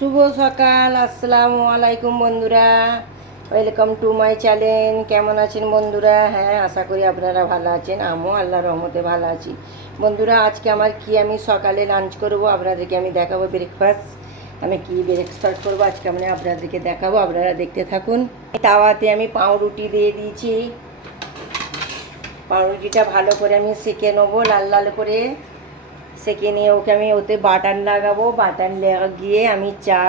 শুভ সকাল, আসসালামু আলাইকুম বন্ধুরা। Welcome to my channel. কেমন আছেন বন্ধুরা? হ্যাঁ, আশা করি আপনারা ভালো আছেন। আমিও আল্লাহর রহমতে ভালো আছি বন্ধুরা। আজকে আমি সকালে লাঞ্চ করব, আপনাদেরকে আমি দেখাবো ব্রেকফাস্ট। আমি কি ব্রেকফাস্ট করবো আজকে আপনাদেরকে দেখাবো, আপনারা দেখতে থাকুন। তাওয়াতে আমি পাউরুটি দিয়ে দিয়েছি। পাউরুটিটা ভালো করে আমি সেঁকে নেবো, লাল লাল করে সেঁকে নিয়ে ওকে আমি ওতে বাটার লাগাবো। বাটার লাগিয়ে আমি চা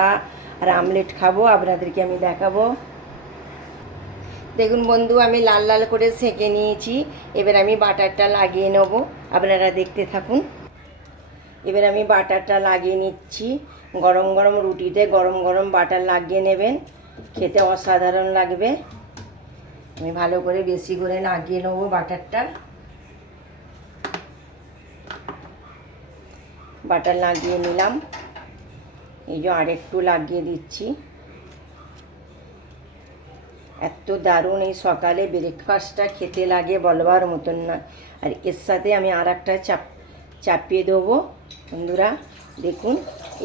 আর আমলেট খাবো, আপনাদেরকে আমি দেখাবো। দেখুন বন্ধু, আমি লাল লাল করে সেঁকে নিয়েছি। এবার আমি বাটারটা লাগিয়ে নেবো, আপনারা দেখতে থাকুন। এবার আমি বাটারটা লাগিয়ে নিচ্ছি। গরম গরম রুটিতে গরম গরম বাটার লাগিয়ে নেবেন, খেতে অসাধারণ লাগবে। আমি ভালো করে বেশি করে লাগিয়ে নেবো বাটারটা। বাটার লাগিয়ে নিলাম, এই যে আরেকটু লাগিয়ে দিচ্ছি। এত দারুণ এই সকালে ব্রেকফাস্টটা খেতে লাগে বলবার মতন না। আর এর সাথে আমি আর একটা চাপিয়ে দেবো বন্ধুরা। দেখুন,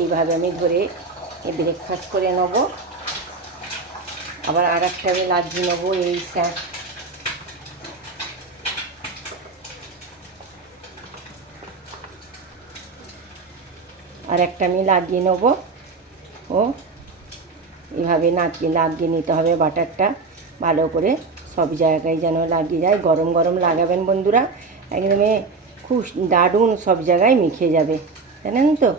এইভাবে আমি ধরে ব্রেকফাস্ট করে নেব। আবার আর একটা আমি লাগিয়ে নেবো এই স্যাক। আর একটা আমি লাগিয়ে নেব। ও এইভাবে লাগিয়ে নিতে হবে বাটারটা ভালো করে, সব জায়গায় যেন লাগিয়ে যায়। গরম গরম লাগাবেন বন্ধুরা, একদমই খুব দারুণ সব জায়গায় মিশে যাবে, জানেন তো।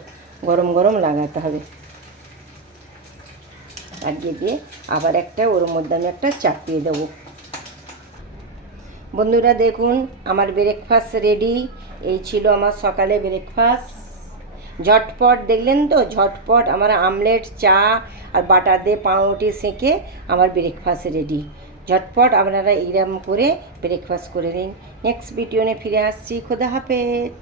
গরম গরম লাগাতে হবে। লাগিয়ে দিয়ে আবার একটা ওর মধ্যে আমি একটা চাপিয়ে দেবো বন্ধুরা। দেখুন, আমার ব্রেকফাস্ট রেডি। এই ছিল আমার সকালে ব্রেকফাস্ট। ঝটপট, দেখলেন তো, ঝটপট আমার আমলেট, চা আর বাটার দিয়ে পাউরুটি সেঁকে আমার ব্রেকফাস্ট রেডি। ঝটপট আপনারা এইরকম করে ব্রেকফাস্ট করে নিন। নেক্সট ভিডিও নিয়ে ফিরে আসছি। খোদা হাফেজ।